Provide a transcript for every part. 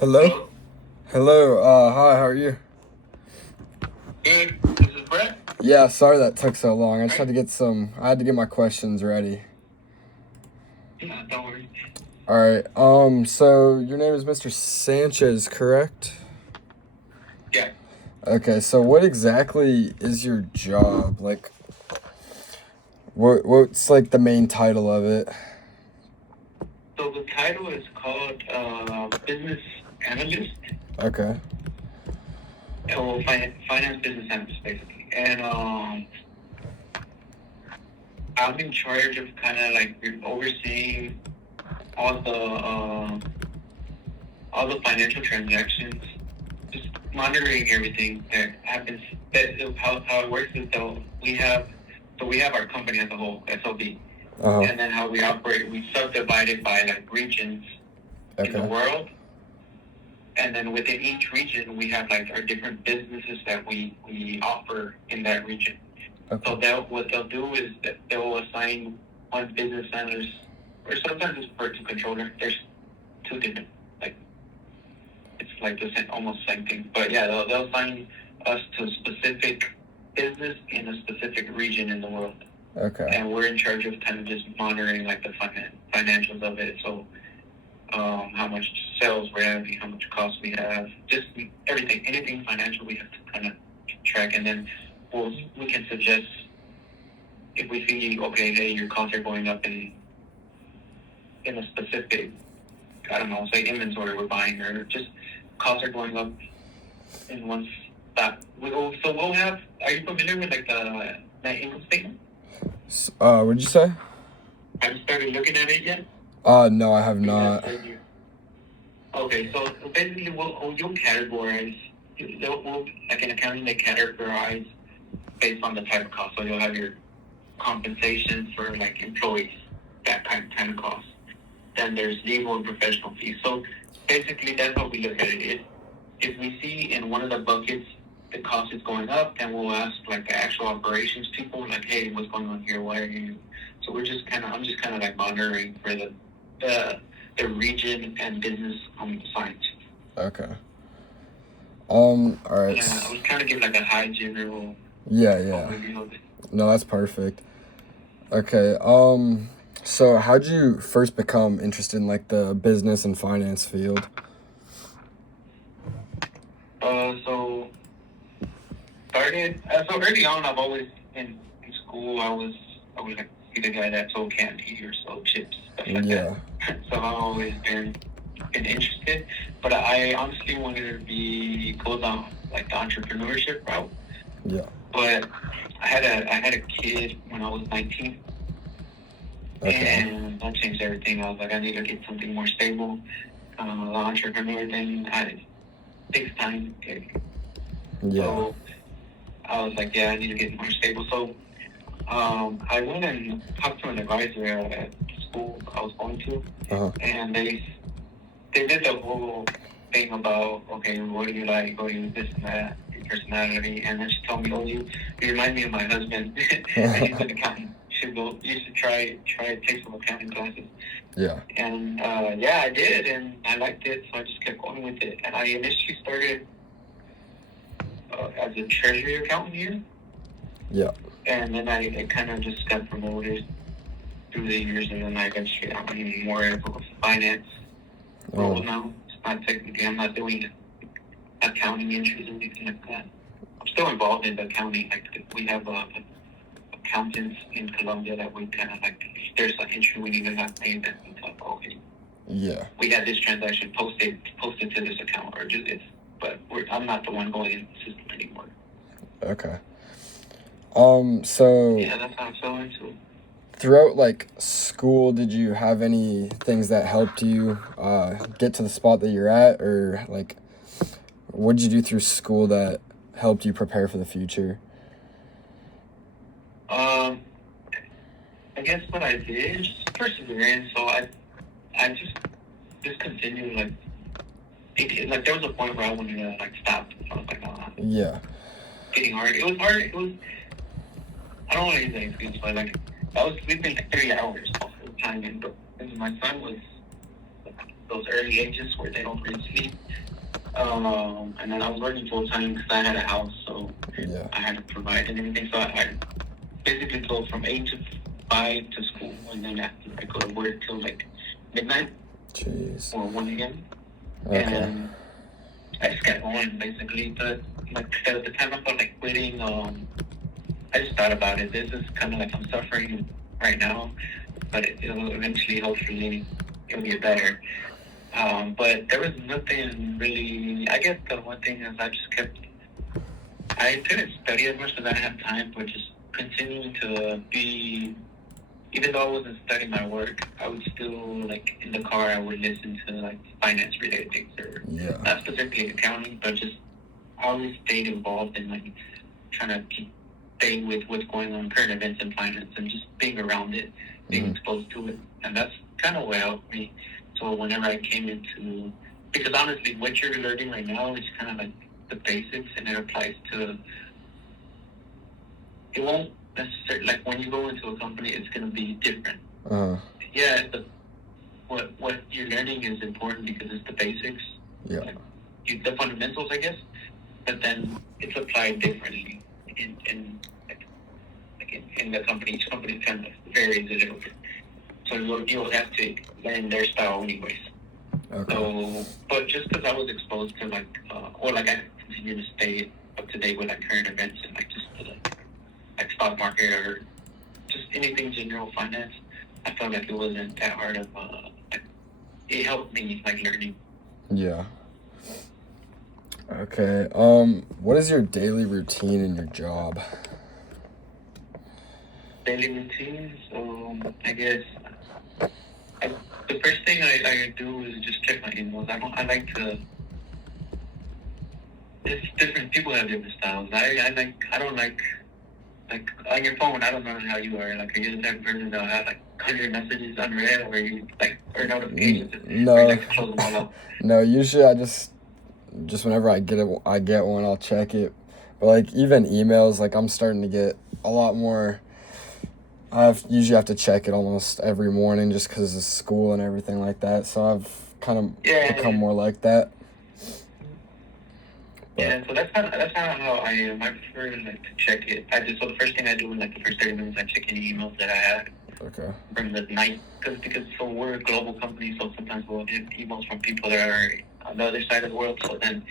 Hello? Hello? Hello, hi, how are you? Good. This is Brett, Yeah, sorry that took so long. right? I had to get my questions ready. Yeah, don't worry. Alright, so your name is Mr. Sanchez, correct? Yeah. Okay, so what exactly is your job? Like, what's like the main title of it? So the title is called Business Analyst, Okay, or Finance Business Analyst, basically. And I'm in charge of kind of like overseeing all the uh, all the financial transactions, just monitoring everything that happens. How it works is though we have our company as a whole, SOB. uh-huh, And then how we operate, we subdivide it by like regions in the okay, world. And then within each region, we have like our different businesses that we offer in that region. So okay, what they'll do is that they'll assign one business analyst, or sometimes it's per two controller. There's two different, like, it's like the same, almost same thing. But yeah, they'll assign us to a specific business in a specific region in the world. okay, And we're in charge of kind of just monitoring like the financials of it. So how much sales we're having, how much cost we have, just everything, anything financial we have to kind of track, and then we can suggest if we see, okay, hey, your costs are going up in a specific, I don't know, say inventory we're buying, or just costs are going up in one spot. So we'll have. Are you familiar with like the net income statement? what'd you say? Have you started looking at it yet? No, I have Or you guys not. started here? Okay, so basically, you'll categorize. Like in accounting, they categorize based on the type of cost. So you'll have your compensation for like employees, that kind of cost. Then there's legal and professional fees. So basically, that's how we look at it. If we see in one of the buckets the cost is going up, then we'll ask like the actual operations people, like, hey, what's going on here? Why are you? So I'm just kind of like monitoring for the the region and business sides. Okay. Alright. Yeah, I was trying to give like a high general Yeah, yeah. overview of it. No, that's perfect. Okay. So how'd you first become interested in like the business and finance field? So so early on, I've always in school, I was like be the guy that sold candy or sold chips, stuff like that. Yeah. So I've always been interested, but I honestly wanted to go down like the entrepreneurship route. Yeah. But I had a kid when I was 19, Okay. and that changed everything. I was like, I need to get something more stable. The entrepreneur thing, takes time. Okay. Yeah. So I was like, yeah, I need to get more stable. So I went and talked to an advisor at the school I was going to, Uh-huh. and they did the whole thing about, okay, what do you like, what do you this and that, your personality, and then she told me, oh, you remind me of my husband, and he's an accountant. You should try take some accounting classes. Yeah. And yeah, I did, and I liked it, so I just kept going with it. And I initially started as a treasury accountant here, Yeah. and then I kind of just got promoted through the years, and then I eventually I'm more of a finance role Oh. now. It's not technically, I'm not doing accounting entries and anything like that. I'm still involved in the accounting. Like we have accountants in Colombia that we kind of like. If there's an entry we need to have made, that we talk. Okay, Yeah. we had this transaction posted to this account or do this. But I'm not the one going in the system anymore. Okay. So Yeah, that's how I'm so into it. throughout like school, did you have any things that helped you get to the spot that you're at, or like what did you do through school that helped you prepare for the future? Um, I guess what I did is just perseverance. So I just continued like like there was a point where I wanted to like stop. I was like, oh, Yeah. getting hard. It was hard. It was. I don't want to use that excuse, but like I was sleeping like 3 hours most of the time, and my son was those early ages where they don't really sleep. And then I was working full time because I had a house, so Yeah. I had to provide and everything. So I basically go from 8 to 5 to school, and then after I go to work till like midnight Jeez. or 1 a.m. Okay. And I just kept going basically. But like at the time I felt like quitting, I just thought about it. This is kind of like I'm suffering right now, but it'll eventually, hopefully, it'll get better. But there was nothing really. I guess the one thing is I didn't study as much because I didn't have time, but just continuing to be. Even though I wasn't studying my work, I would still, like, in the car, I would listen to, like, finance-related things, or Yeah. not specifically accounting, but just I always stayed involved in, like, trying to stay with what's going on in current events in finance and just being around it, being exposed to it. And that's kind of what helped me. So whenever I came into, because honestly, what you're learning right now is kind of like the basics, and it applies to, it won't necessarily, like when you go into a company, it's going to be different. Yeah, what you're learning is important because it's the basics. Yeah. Like, the fundamentals, I guess. But then it's applied differently in the company. Each company kind of varies a little bit. So you'll have to learn their style anyways. Okay. So, but just because I was exposed to like, or like I continue to stay up to date with like current events and like just the like stock market or just anything general finance, I felt like it wasn't that hard of like, it helped me like learning. Yeah. Okay. What is your daily routine in your job? Daily routine, so I guess the first thing I do is just check my emails. I like to. It's different. People have different styles. I don't like on your phone. I don't know how you are. Like, are you the type of person that'll have like 100 messages unread, or you like or notifications? No. Or you like to close them all out? No. Usually, I just whenever I get one, I'll check it. But like even emails, like I'm starting to get a lot more. Usually have to check it almost every morning just because of school and everything like that. So I've kind of become more like that. Yeah, so that's kind of how I am. I prefer like to check it. So the first thing I do in like the first 30 minutes, I check any emails that I have. Okay. From the night, because so we're a global company, so sometimes we'll get emails from people that are on the other side of the world. So then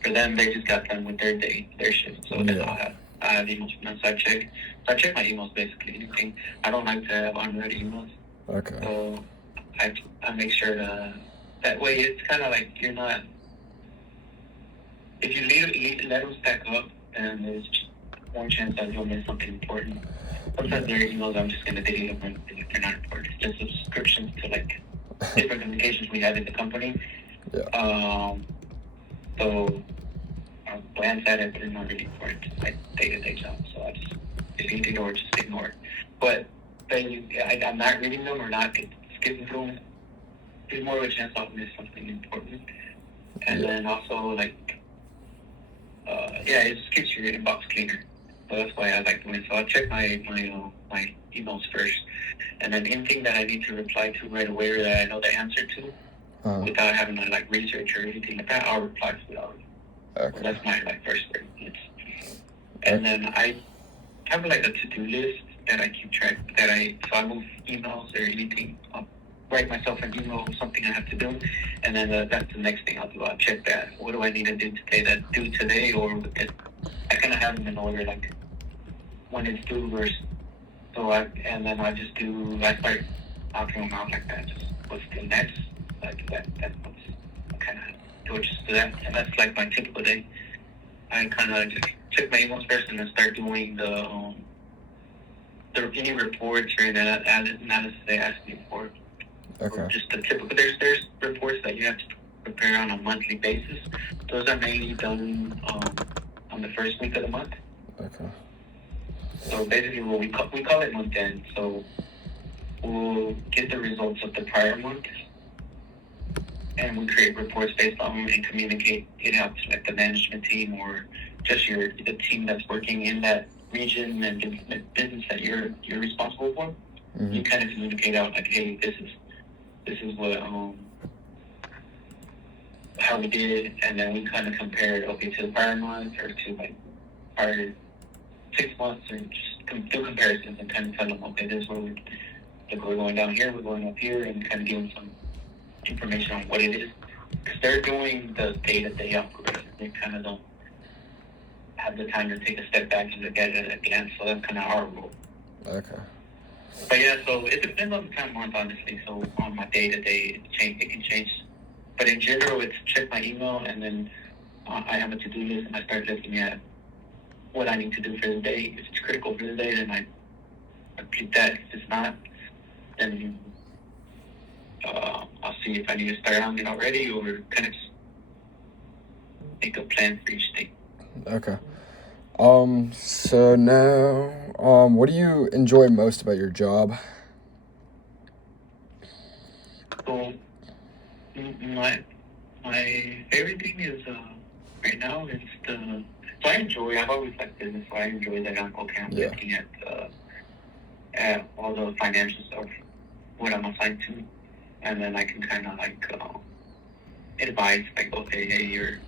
for them, they just got done with their day, their shift. So then I have emails from them. So I check my emails basically. Anything. I don't like to have unread emails. Okay. So I make sure that way it's kind of like you're not. If you let them stack up, then there's more chance that you'll miss something important. Sometimes there are emails I'm just going to delete them if they're not important. It's just subscriptions to like different communications we have in the company. Yeah. So I'll glance at it, but it's not really important. It's like day-to-day job, so I just delete it or just ignore it. But then I'm not reading them or not skipping through them. There's more of a chance I'll miss something important. And then also like, it just keeps your inbox cleaner. So that's why I like doing it. So I'll check my emails first, and then anything that I need to reply to right away or that I know the answer to, without having to like research or anything like that, I'll reply to it already. Okay. So that's my like first 30 minutes. And then I have like a to-do list that I keep track. So I move emails or anything. I'll write myself an email of something I have to do, and then that's the next thing I'll do. I'll check that. What do I need to do today, or I kind of have them in order, like when it's due versus. So and then I just start knocking them out like that. Just what's the next, like that. That's what's kind of do it just do that, and that's like my typical day. I kind of just check my emails first, and then start doing the any reports or analysis they ask me for. Okay. Just the typical. There's reports that you have to prepare on a monthly basis. Those are mainly done on the first week of the month. Okay. So basically, what we call it month end. So we'll get the results of the prior month, and we create reports based on them and communicate it out to like the management team or just the team that's working in that region and the business that you're responsible for. Mm-hmm. You kind of communicate out like, hey, this is what how we did, and then we kind of compared, okay, to the prior month or to like prior 6 months, or just do comparisons and kind of tell them, okay, this is where we're going down here, we're going up here, and kind of give them some information on what it is. Because they're doing the day-to-day operation. They kind of don't have the time to take a step back and look at it again, so that's kind of our role. Okay. But yeah, so it depends on the time of month, honestly. So on my day-to-day, it can change. But in general, it's check my email, and then I have a to-do list, and I start looking at what I need to do for the day. If it's critical for the day, then I complete that. If it's not, then I'll see if I need to start on it already, or kind of just make a plan for each day. Okay. So now, what do you enjoy most about your job? So my favorite thing is right now is the. So I've always liked business, so I enjoy that I'm looking at all the financials of what I'm assigned to, and then I can kind of like advise, like, okay, hey, you're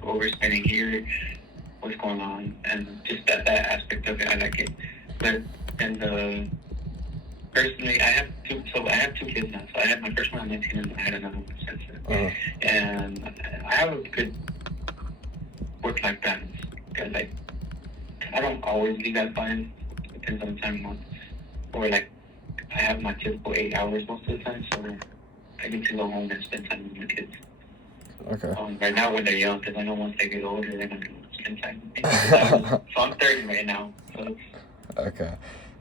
overspending here, what's going on, and just that aspect of it, I like it. But and personally, I have two kids now. So I had my first one at 19, and I had another one since then. And I have a good work-life balance. Because I don't always leave that balance. Depends on the time of month. Or like I have my typical 8 hours most of the time, so I get to go home and spend time with my kids. Okay. Right now when they're young, because I know once they get older, they're not going to spend time with me. So I'm 30 right now. So okay.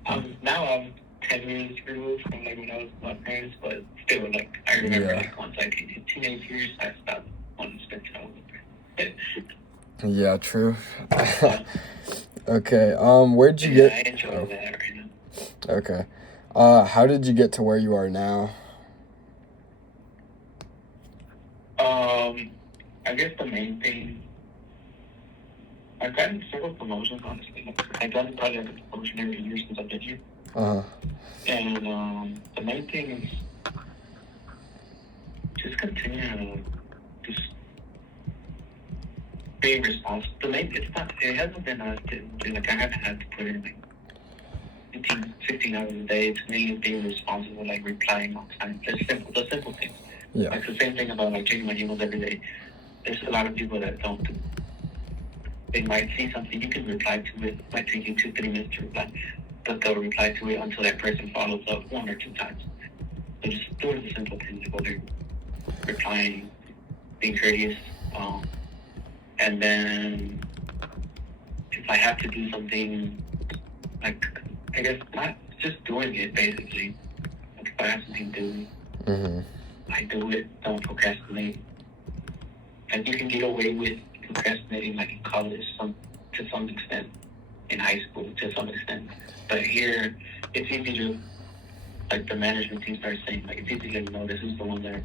I'm 10 years removed from like when I was with my parents, but still, like, I remember like once I hit teenage years, I stopped wanting to spend time with them. Yeah, true. Okay. Where'd you Yeah, get? I enjoy that right now. Okay. How did you get to where you are now? I guess the main thing, I've gotten several promotions, honestly. I've gotten probably like a promotion every year since I've been here. And the main thing is just continue to just being responsible. It hasn't been like I haven't had to put in like 15, 16 hours a day. To me, it's being responsible, like replying on time. The simple things. Yeah. Like the same thing about like checking my emails every day. There's a lot of people that don't do. They might see something, you can reply to it. It might take you 2-3 minutes to reply, but they'll reply to it until that person follows up 1 or 2 times. So just doing the simple things, whether replying, being courteous, and then if I have to do something, like, I guess not just doing it, basically. Like if I have something to do, I do it, don't procrastinate. And you can get away with procrastinating like in college to some extent, in high school to some extent. But here, it's easy to, like the management team starts saying, like it's easy to know this is the one that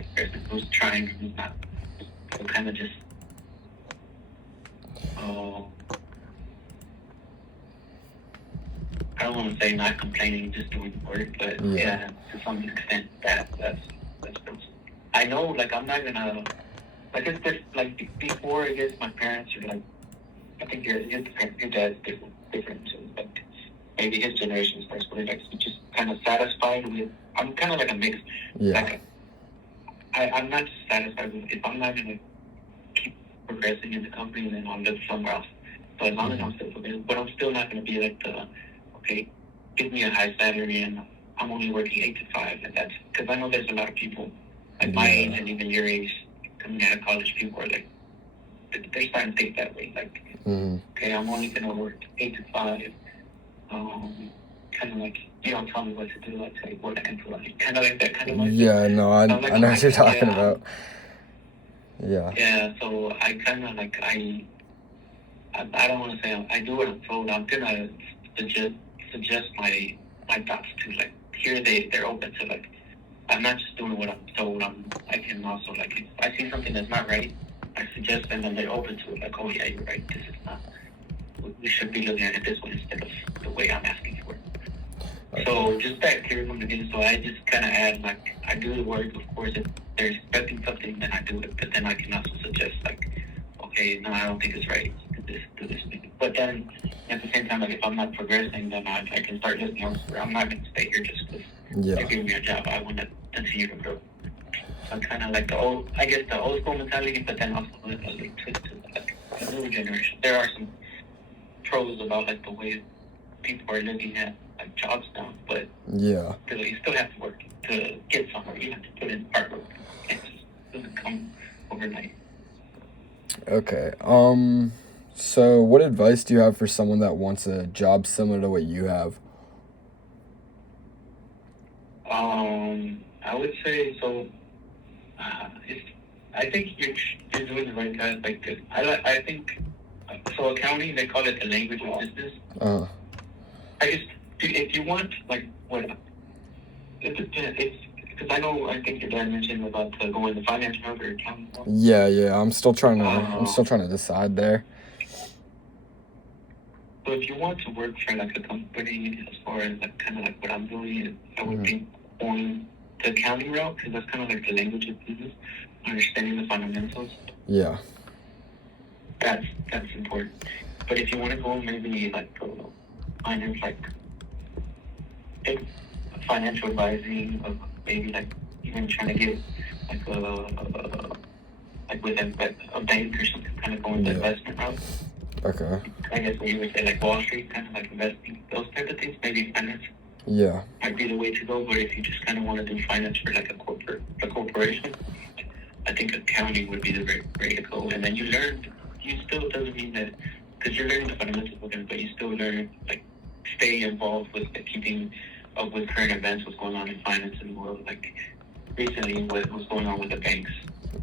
who's trying and who's not. So kind of just, I don't want to say not complaining, just doing work, but yeah to some extent that's I know, like I'm not gonna, like it's just, like before, I guess my parents are like, I think your dad's different too. Like maybe his generation starts where like just kind of satisfied with. I'm kind of like a mix. Yeah. Like I'm not just satisfied with, if I'm not gonna keep progressing in the company, then I'll look somewhere else. So as long as I'm still progressing, but I'm still not gonna be like the, okay, give me a high salary and I'm only working 8 to 5, and that's because I know there's a lot of people like my age and even your age coming out of college. People are like, they're starting to think that way. Like, okay, I'm only gonna work 8 to 5. Kind of like, you don't tell me what to do. I tell you what I can do. Like, kind of like that kind of mindset. Yeah, no, I know what you're talking about. Yeah. Yeah, so I kind of like, I don't want to say I do what I'm told. I'm gonna suggest my thoughts to, like, here they're open to, like, I'm not just doing what I'm told. I can also, like, if I see something that's not right, I suggest them and they're open to it. Like, oh yeah, you're right. This is not. We should be looking at it this way instead of the way I'm asking for it. Okay. So just that clear from the beginning. So I just kind of add, like, I do the work. Of course, if they're expecting something, then I do it. But then I can also suggest like, okay, no, I don't think it's right. Do this thing. But then at the same time, like if I'm not progressing, then I can start looking elsewhere. I'm not going to stay here just because Yeah. they're giving me a job. I want to continue to grow. So kind of like the old school mentality, but then also a little twist to like the newer generation. There are some pros about like the way people are looking at like jobs now, but Yeah. you still have to work to get somewhere. You have to put in hard work. It just doesn't come overnight. Okay. So what advice do you have for someone that wants a job similar to what you have? I would say so. I think you're doing the right path. Like I think so. Accounting, they call it the language of business. Uh, I just if you want like what it's because I think your dad mentioned about going the finance route or accounting route. yeah. I'm still trying to decide there. So if you want to work for like a company, as far as like kind of like what I'm doing, I would think going the accounting route because that's kind of like the language of business, understanding the fundamentals. Yeah. That's important. But if you want to go maybe like finance, like financial advising, or maybe like even trying to get like like with a bank or something, kind of going the investment route. Okay. I guess what you would say like Wall Street, kind of like investing, those type of things. Maybe finance Yeah. might be the way to go. But if you just kind of want to do finance for like a corporation, I think accounting would be the way to go. And then you still doesn't mean that because you're learning the fundamentals with them, but you still learn like stay involved with keeping up with current events, what's going on in finance in the world. Like recently, what was going on with the banks.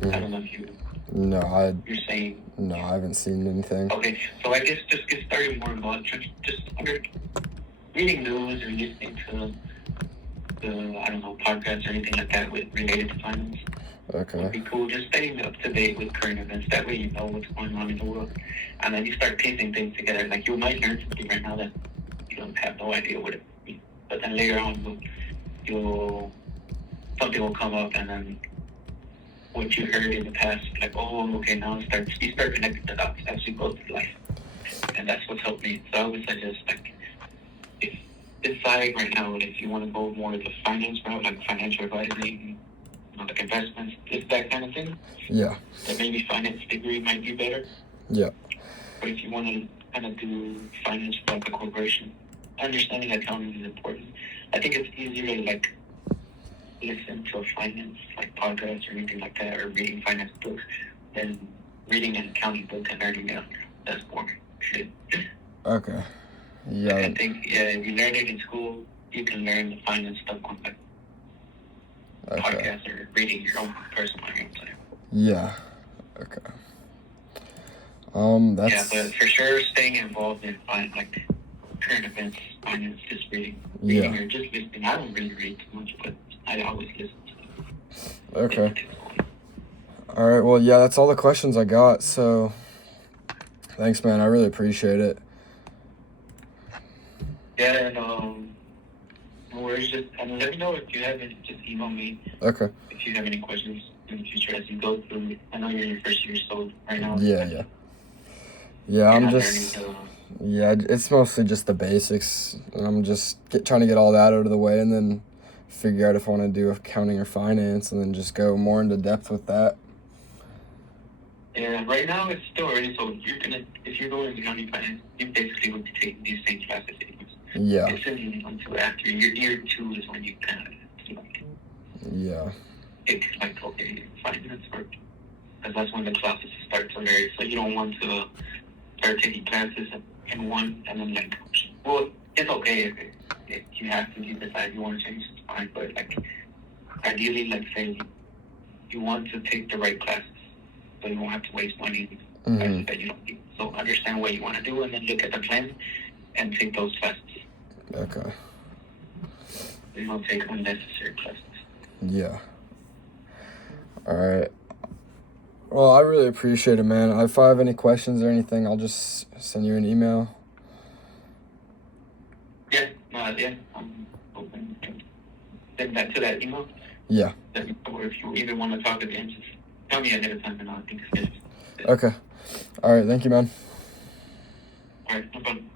I don't know if you. No, You're saying. No, I haven't seen anything. Okay, so I guess just get started more involved. Just under reading news or listening to podcasts or anything like that related to finance. Okay. Would be cool. Just staying up to date with current events. That way you know what's going on in the world, and then you start piecing things together. Like you might learn something right now that you don't have no idea what it means, but then later on something will come up, and then what you heard in the past, like, oh, okay, now you start connecting the dots as you go through life, and that's what's helped me. So I would suggest like decide right now if you want to go more the finance route, like financial advising, like investments, it's that kind of thing. Yeah. That maybe finance degree might be better. Yeah. But if you want to kind of do finance for like a corporation, understanding accounting is important. I think it's easier to like listen to a finance like podcast or anything like that, or reading finance books than reading an accounting book and learning it. That's more shit. Okay. Yeah. I think if you learn it in school, you can learn the finance stuff on like podcast or reading your own personal time. Yeah. Okay. That's. Yeah, but for sure, staying involved in like current events, finance, just reading or just listening. I don't really read too much, but I always listen to it. Okay. All right. Well, yeah, that's all the questions I got. So, thanks, man. I really appreciate it. Yeah, and no worries. And let me know if you have any. Just email me. Okay. If you have any questions in the future as you go through. I know you're in your first year, so right now. Yeah. I'm just. Yeah, it's mostly just the basics. I'm just trying to get all that out of the way, and then figure out if I want to do accounting or finance, and then just go more into depth with that. Yeah, right now it's still early, so if you're going to accounting finance, you basically would be taking these same classes. Yeah. It's until after year 2 is when you kind of like. Yeah. It's like okay, finance work, because that's when the classes start to vary. So you don't want to start taking classes in one and then like, well, it's okay if you have to decide you want to change, it's fine. But like, ideally, like say you want to take the right classes, so you won't have to waste money on classes that you don't need. So understand what you want to do, and then look at the plan and take those classes. Okay. You don't take unnecessary classes. Yeah. All right. Well, I really appreciate it, man. If I have any questions or anything, I'll just send you an email. Yeah, I'm open. send that to that email. Yeah. Or if you even want to talk again, just tell me ahead of time and I'll think it's good. Okay. All right. Thank you, man. All right, no problem.